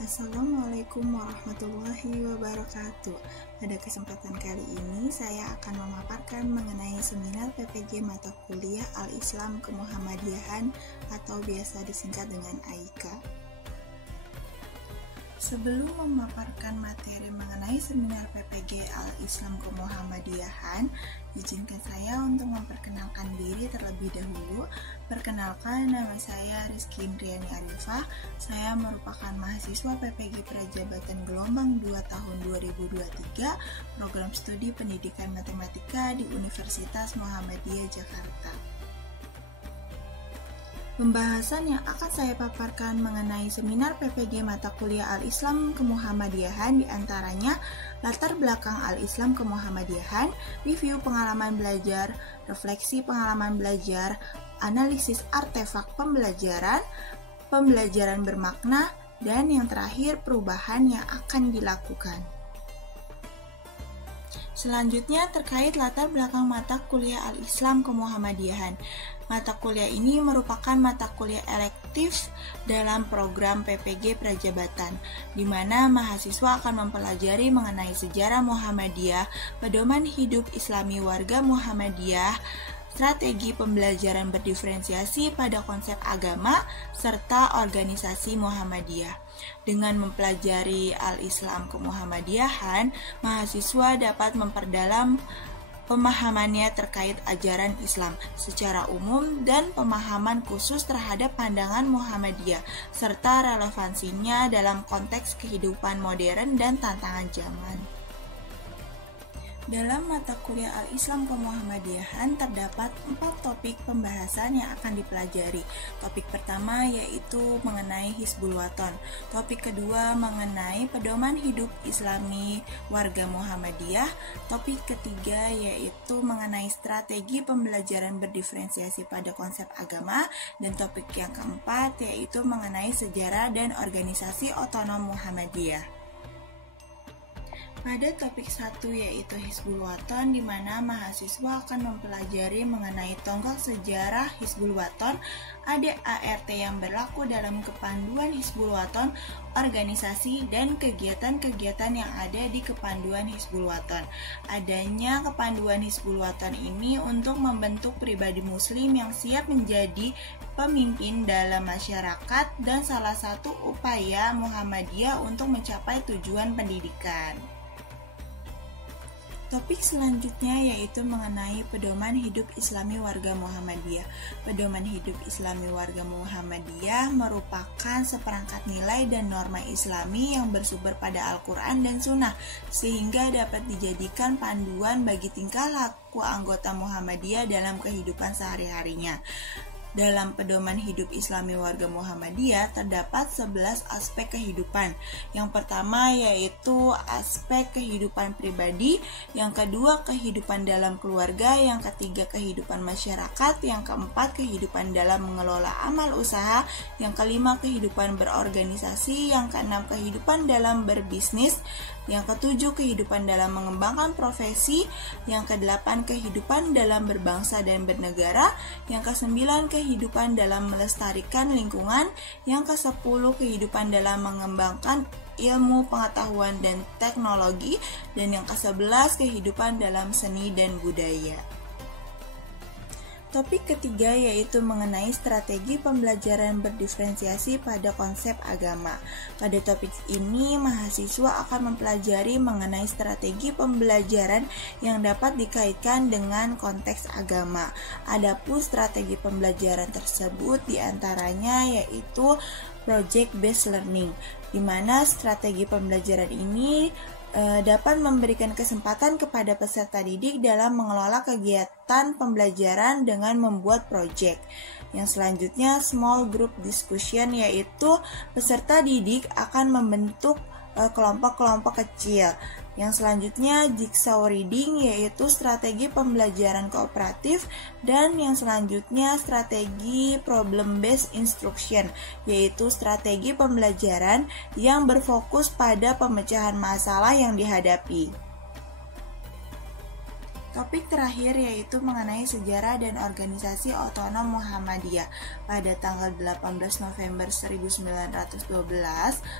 Assalamualaikum warahmatullahi wabarakatuh. Pada kesempatan kali ini saya akan memaparkan mengenai seminar PPG mata kuliah Al-Islam Kemuhammadiyahan atau biasa disingkat dengan AIKA. Sebelum memaparkan materi mengenai seminar PPG Al-Islam Kemuhammadiyahan, izinkan saya untuk memperkenalkan diri terlebih dahulu. Perkenalkan, nama saya Rizky Indriani Arifah. Saya merupakan mahasiswa PPG Prajabatan Gelombang 2 tahun 2023, program studi pendidikan matematika di Universitas Muhammadiyah Jakarta. Pembahasan yang akan saya paparkan mengenai seminar PPG mata kuliah Al-Islam Kemuhammadiyahan diantaranya latar belakang Al-Islam Kemuhammadiyahan, review pengalaman belajar, refleksi pengalaman belajar, analisis artefak pembelajaran, pembelajaran bermakna, dan yang terakhir perubahan yang akan dilakukan. Selanjutnya terkait latar belakang mata kuliah Al-Islam Kemuhammadiyahan. Mata kuliah ini merupakan mata kuliah elektif dalam program PPG Prajabatan, di mana mahasiswa akan mempelajari mengenai sejarah Muhammadiyah, pedoman hidup Islami warga Muhammadiyah, strategi pembelajaran berdiferensiasi pada konsep agama, serta organisasi Muhammadiyah. Dengan mempelajari Al-Islam Kemuhammadiyahan, mahasiswa dapat memperdalam pemahamannya terkait ajaran Islam secara umum dan pemahaman khusus terhadap pandangan Muhammadiyah, serta relevansinya dalam konteks kehidupan modern dan tantangan zaman. Dalam mata kuliah Al-Islam Kemuhammadiyahan terdapat 4 topik pembahasan yang akan dipelajari. Topik pertama yaitu mengenai Hizbul Waton. Topik kedua mengenai pedoman hidup Islami warga Muhammadiyah. Topik ketiga yaitu mengenai strategi pembelajaran berdiferensiasi pada konsep agama. Dan topik yang keempat yaitu mengenai sejarah dan organisasi otonom Muhammadiyah. Pada topik 1 yaitu Hizbul Waton, di mana mahasiswa akan mempelajari mengenai tonggak sejarah Hizbul Waton, ADART yang berlaku dalam kepanduan Hizbul Waton, organisasi dan kegiatan-kegiatan yang ada di kepanduan Hizbul Waton. Adanya kepanduan Hizbul Waton ini untuk membentuk pribadi muslim yang siap menjadi pemimpin dalam masyarakat dan salah satu upaya Muhammadiyah untuk mencapai tujuan pendidikan. Topik selanjutnya yaitu mengenai pedoman hidup Islami warga Muhammadiyah. Pedoman hidup Islami warga Muhammadiyah merupakan seperangkat nilai dan norma Islami yang bersumber pada Al-Quran dan Sunnah, sehingga dapat dijadikan panduan bagi tingkah laku anggota Muhammadiyah dalam kehidupan sehari-harinya. Dalam pedoman hidup Islami warga Muhammadiyah terdapat 11 aspek kehidupan. Yang pertama yaitu aspek kehidupan pribadi, yang kedua kehidupan dalam keluarga, yang ketiga kehidupan masyarakat, yang keempat kehidupan dalam mengelola amal usaha, yang kelima kehidupan berorganisasi, yang keenam kehidupan dalam berbisnis, yang ketujuh kehidupan dalam mengembangkan profesi, yang kedelapan kehidupan dalam berbangsa dan bernegara, yang kesembilan kehidupan dalam melestarikan lingkungan, yang ke-10 kehidupan dalam mengembangkan ilmu, pengetahuan, dan teknologi, dan yang ke-11 kehidupan dalam seni dan budaya. Topik ketiga yaitu mengenai strategi pembelajaran berdiferensiasi pada konsep agama. Pada topik ini, mahasiswa akan mempelajari mengenai strategi pembelajaran yang dapat dikaitkan dengan konteks agama. Adapun strategi pembelajaran tersebut diantaranya yaitu project based learning, di mana strategi pembelajaran ini dapat memberikan kesempatan kepada peserta didik dalam mengelola kegiatan pembelajaran dengan membuat proyek. Yang selanjutnya small group discussion, yaitu peserta didik akan membentuk kelompok-kelompok kecil. Yang selanjutnya jigsaw reading, yaitu strategi pembelajaran kooperatif. Dan yang selanjutnya strategi problem based instruction, yaitu strategi pembelajaran yang berfokus pada pemecahan masalah yang dihadapi. Topik terakhir yaitu mengenai sejarah dan organisasi otonom Muhammadiyah. Pada tanggal 18 November 1912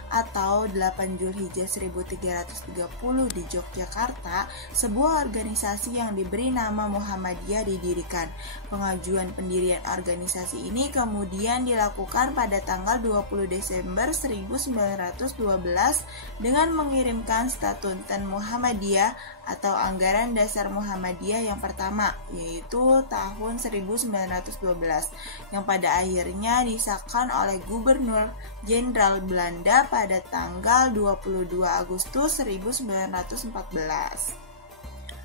atau 8 Zulhijjah 1330 di Yogyakarta, sebuah organisasi yang diberi nama Muhammadiyah didirikan. Pengajuan pendirian organisasi ini kemudian dilakukan pada tanggal 20 Desember 1912 dengan mengirimkan Statutten Muhammadiyah atau Anggaran Dasar Muhammadiyah yang pertama, yaitu tahun 1912, yang pada akhirnya disahkan oleh Gubernur Jenderal Belanda pada tanggal 22 Agustus 1914.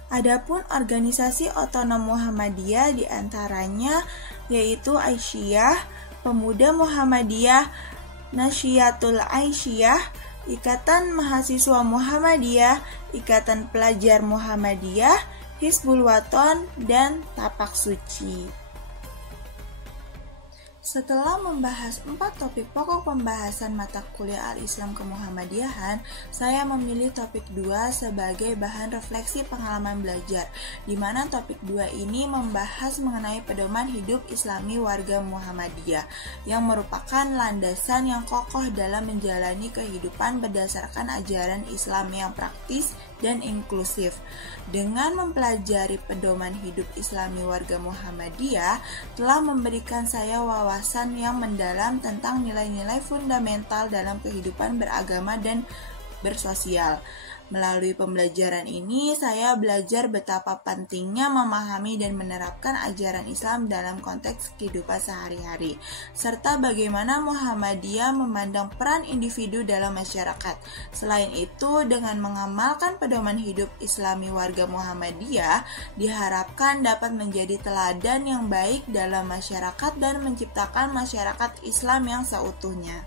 Adapun organisasi otonom Muhammadiyah diantaranya yaitu Aisyah, Pemuda Muhammadiyah, Nasyiatul Aisyah, Ikatan Mahasiswa Muhammadiyah, Ikatan Pelajar Muhammadiyah, Hizbul Wathan, dan Tapak Suci. Setelah membahas 4 topik pokok pembahasan mata kuliah Al-Islam Kemuhammadiyahan, saya memilih topik 2 sebagai bahan refleksi pengalaman belajar, di mana topik 2 ini membahas mengenai pedoman hidup Islami warga Muhammadiyah, yang merupakan landasan yang kokoh dalam menjalani kehidupan berdasarkan ajaran Islam yang praktis dan inklusif. Dengan mempelajari pedoman hidup Islami warga Muhammadiyah telah memberikan saya wawasan yang mendalam tentang nilai-nilai fundamental dalam kehidupan beragama dan bersosial. Melalui pembelajaran ini, saya belajar betapa pentingnya memahami dan menerapkan ajaran Islam dalam konteks kehidupan sehari-hari, serta bagaimana Muhammadiyah memandang peran individu dalam masyarakat. Selain itu, dengan mengamalkan pedoman hidup Islami warga Muhammadiyah, diharapkan dapat menjadi teladan yang baik dalam masyarakat dan menciptakan masyarakat Islam yang seutuhnya.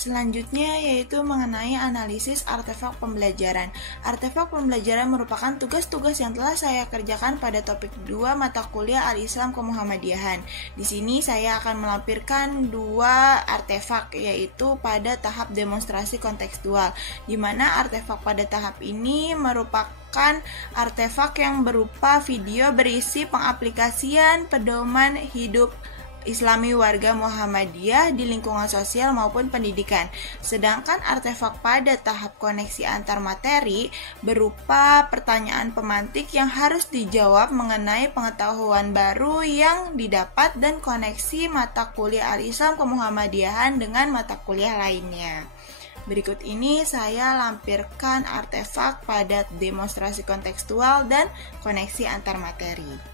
Selanjutnya yaitu mengenai analisis artefak pembelajaran. Artefak pembelajaran merupakan tugas-tugas yang telah saya kerjakan pada topik 2 mata kuliah Al-Islam Kemuhammadiyahan. Di sini saya akan melampirkan 2 artefak, yaitu pada tahap demonstrasi kontekstual, di mana artefak pada tahap ini merupakan artefak yang berupa video berisi pengaplikasian pedoman hidup Islami warga Muhammadiyah di lingkungan sosial maupun pendidikan. Sedangkan artefak pada tahap koneksi antar materi berupa pertanyaan pemantik yang harus dijawab mengenai pengetahuan baru yang didapat dan koneksi mata kuliah Al-Islam Kemuhammadiyahan dengan mata kuliah lainnya. Berikut ini saya lampirkan artefak pada demonstrasi kontekstual dan koneksi antar materi.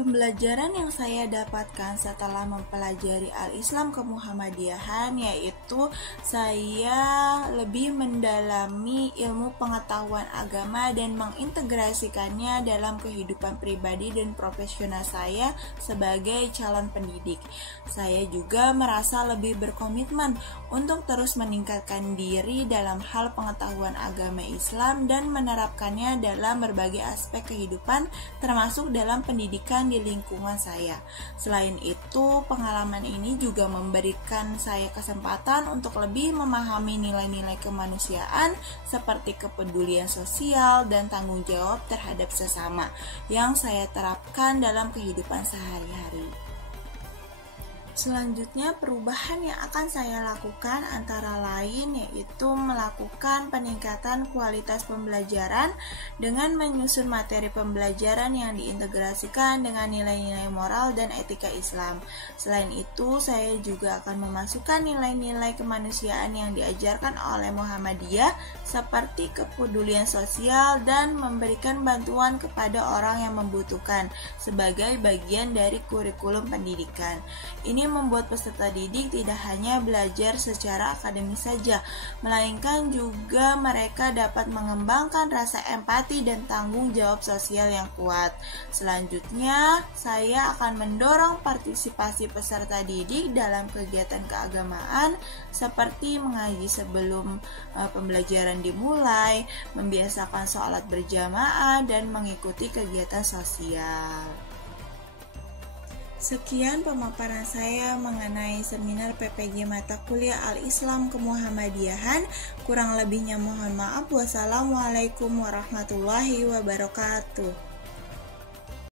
Pembelajaran yang saya dapatkan setelah mempelajari Al-Islam Kemuhammadiyahan yaitu saya lebih mendalami ilmu pengetahuan agama dan mengintegrasikannya dalam kehidupan pribadi dan profesional saya sebagai calon pendidik. Saya juga merasa lebih berkomitmen untuk terus meningkatkan diri dalam hal pengetahuan agama Islam dan menerapkannya dalam berbagai aspek kehidupan termasuk dalam pendidikan di lingkungan saya. Selain itu, pengalaman ini juga memberikan saya kesempatan untuk lebih memahami nilai-nilai kemanusiaan seperti kepedulian sosial dan tanggung jawab terhadap sesama yang saya terapkan dalam kehidupan sehari-hari. Selanjutnya, perubahan yang akan saya lakukan antara lain yaitu melakukan peningkatan kualitas pembelajaran dengan menyusun materi pembelajaran yang diintegrasikan dengan nilai-nilai moral dan etika Islam. Selain itu, saya juga akan memasukkan nilai-nilai kemanusiaan yang diajarkan oleh Muhammadiyah seperti kepedulian sosial dan memberikan bantuan kepada orang yang membutuhkan sebagai bagian dari kurikulum pendidikan. Ini membuat peserta didik tidak hanya belajar secara akademis saja, melainkan juga mereka dapat mengembangkan rasa empati dan tanggung jawab sosial yang kuat. Selanjutnya, saya akan mendorong partisipasi peserta didik dalam kegiatan keagamaan seperti mengaji sebelum pembelajaran dimulai, membiasakan sholat berjamaah, dan mengikuti kegiatan sosial. Sekian pemaparan saya mengenai seminar PPG Mata Kuliah Al-Islam Kemuhammadiyahan. Kurang lebihnya mohon maaf. Wassalamualaikum warahmatullahi wabarakatuh.